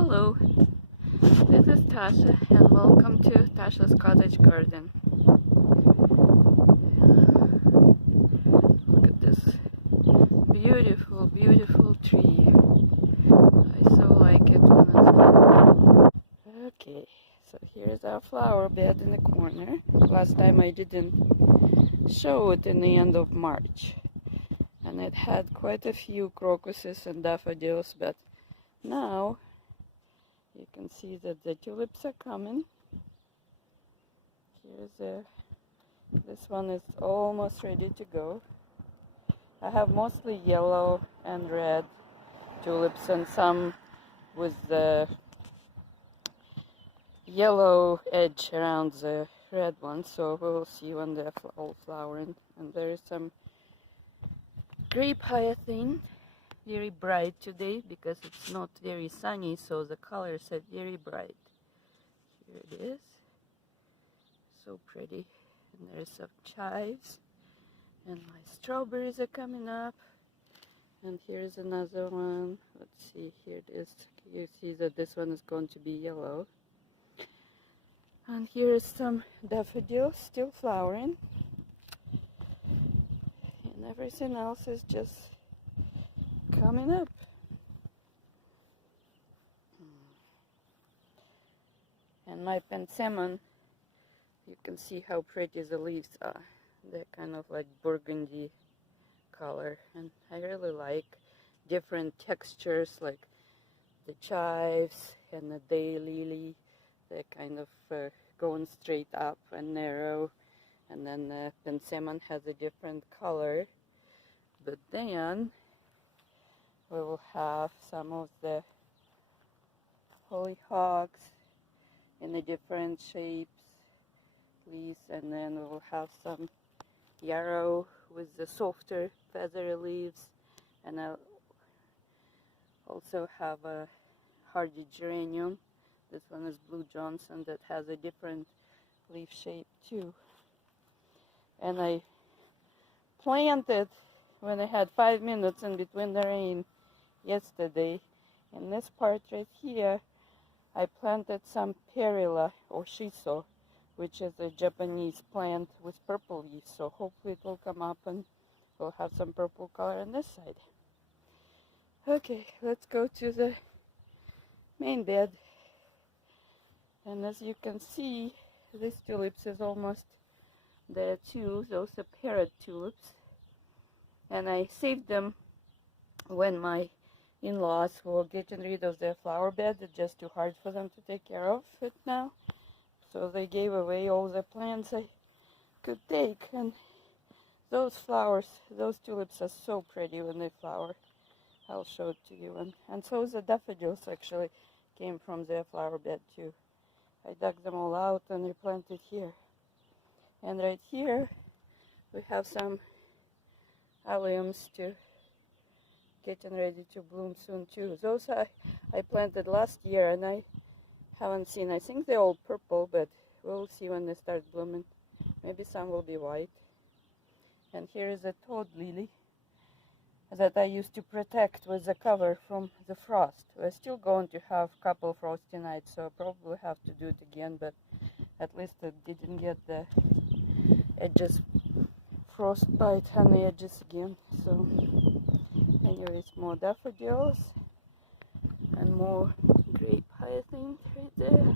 Hello, this is Tasha and welcome to Tasha's Cottage Garden. Look at this beautiful, beautiful tree. I so like it when it's flowered. Okay, so here's our flower bed in the corner. Last time I didn't show it in the end of March. And it had quite a few crocuses and daffodils, but now you can see that the tulips are coming. This one is almost ready to go. I have mostly yellow and red tulips and some with the yellow edge around the red one, so we'll see when they're all flowering. And there is some grape hyacinth, very bright today because it's not very sunny, so the colors are very bright. Here it is, so pretty. And there's some chives, and my strawberries are coming up. And here's another one. Let's see, here it is. You see that this one is going to be yellow. And here is some daffodils still flowering. And everything else is just coming up. And my pentstemon, you can see how pretty the leaves are. They're kind of like burgundy color, and I really like different textures, like the chives and the daylily. They're kind of going straight up and narrow, and then the pentstemon has a different color. But then we will have some of the hollyhocks in the different shapes, leaves, and then we will have some yarrow with the softer feathery leaves, and I'll also have a hardy geranium. This one is Blue Johnson that has a different leaf shape too. And I planted when I had 5 minutes in between the rain yesterday. In this part right here, I planted some perilla or shiso, which is a Japanese plant with purple leaves. So hopefully it will come up and we'll have some purple color on this side. Okay, let's go to the main bed. And as you can see, this tulips is almost there too. Those are Parrot Tulips. And I saved them when my in-laws were getting rid of their flower bed. It's just too hard for them to take care of it now. So they gave away all the plants I could take. And those flowers, those tulips are so pretty when they flower. I'll show it to you. And so the daffodils actually came from their flower bed too. I dug them all out and replanted here. And right here we have some alliums to getting ready to bloom soon too. Those I planted last year and I haven't seen. I think they're all purple, but we'll see when they start blooming. Maybe some will be white. And here is a toad lily that I used to protect with the cover from the frost. We're still going to have a couple frosty nights, so I'll probably have to do it again, but at least it didn't get the edges, frostbite on the edges again. So anyways, more daffodils and more grape hyacinth right there.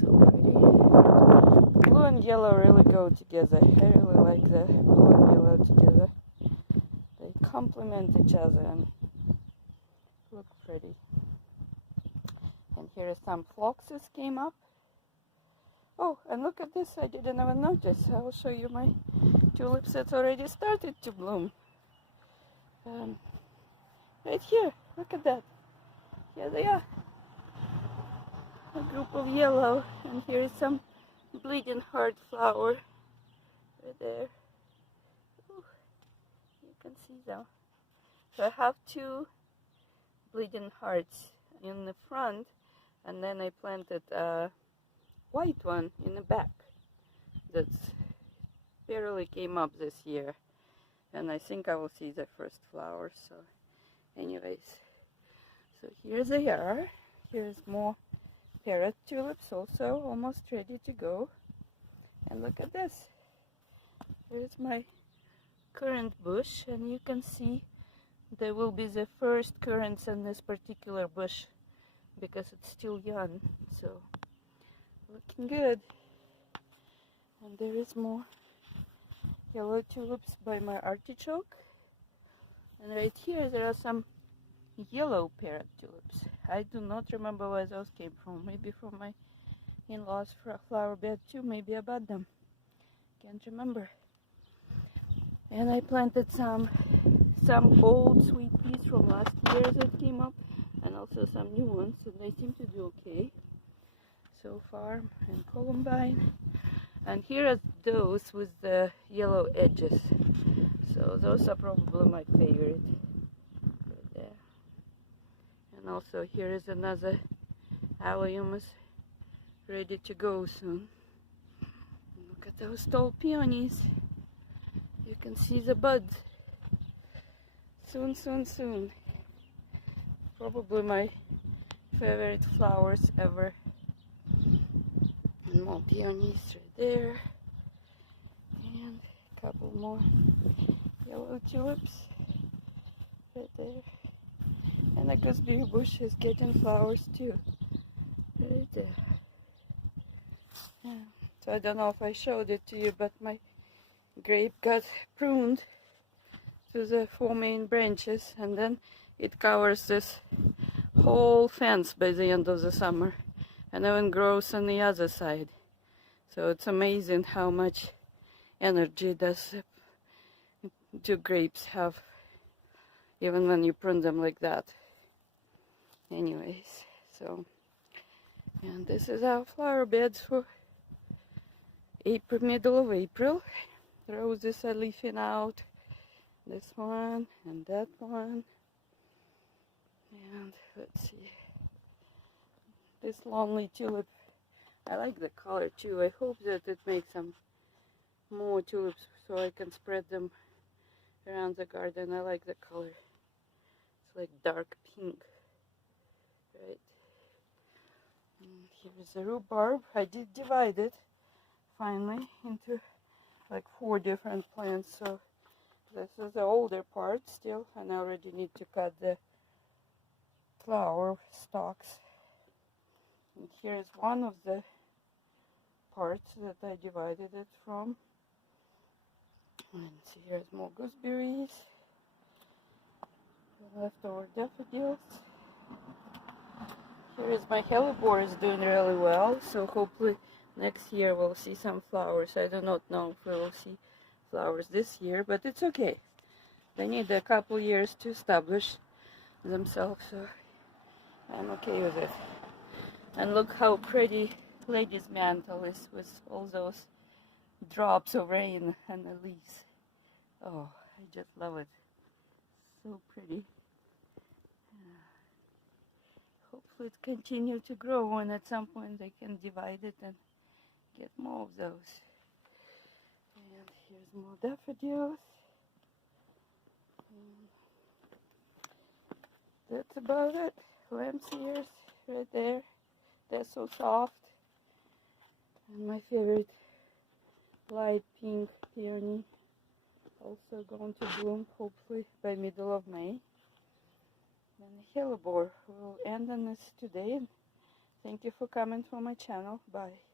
So pretty. Blue and yellow really go together. I really like the blue and yellow together. They complement each other and look pretty. And here are some phloxes came up. Oh, and look at this, I didn't even notice. I will show you my tulips that already started to bloom. Right here, look at that. Here they are. A group of yellow, and here is some bleeding heart flower right there. Ooh, you can see them. So I have two bleeding hearts in the front, and then I planted a white one in the back that's barely came up this year, and I think I will see the first flowers. So anyways, so here they are. here's more Parrot Tulips, also almost ready to go. And look at this. Here's my currant bush, and you can see there will be the first currants in this particular bush because it's still young, so looking good. And there is more yellow tulips by my artichoke. And right here there are some yellow Parrot Tulips. I do not remember where those came from. Maybe from my in-laws' flower bed too. Maybe I bought them. Can't remember. And I planted some old sweet peas from last year that came up, and also some new ones, and they seem to do okay so far. And columbine. And here are those with the yellow edges. So those are probably my favorite. Right there. And also here is another alliumus ready to go soon. Look at those tall peonies. You can see the buds. Soon, soon, soon. Probably my favorite flowers ever. And more peonies right there. And a couple more yellow tulips right there. And the gooseberry bush is getting flowers too. Right there. Yeah. So I don't know if I showed it to you, but my grape got pruned to the 4 main branches, and then it covers this whole fence by the end of the summer, and even grows on the other side. So it's amazing how much energy does two grapes have, even when you prune them like that. Anyways, so, and this is our flower beds for April, middle of April. The roses are leafing out. This one and that one. And let's see. This lonely tulip. I like the color too. I hope that it makes some more tulips so I can spread them around the garden. I like the color. It's like dark pink. Right. And here's the rhubarb. I did divide it finally into like 4 different plants. So this is the older part still, and I already need to cut the flower stalks. And here's one of the parts that I divided it from. And see, here's more gooseberries, leftover daffodils. Here is my hellebore is doing really well, so hopefully next year we'll see some flowers. I do not know if we will see flowers this year, but it's okay. They need a couple years to establish themselves, so I'm okay with it. And look how pretty lady's mantle is with all those drops of rain and the leaves. Oh, I just love it. So pretty. Hopefully it continue to grow, and at some point they can divide it and get more of those. And here's more daffodils. And that's about it. Lamb's ears right there. They're so soft. And my favorite light pink peony also going to bloom hopefully by middle of May. And the hellebore will end on this today. Thank you for coming for my channel. Bye.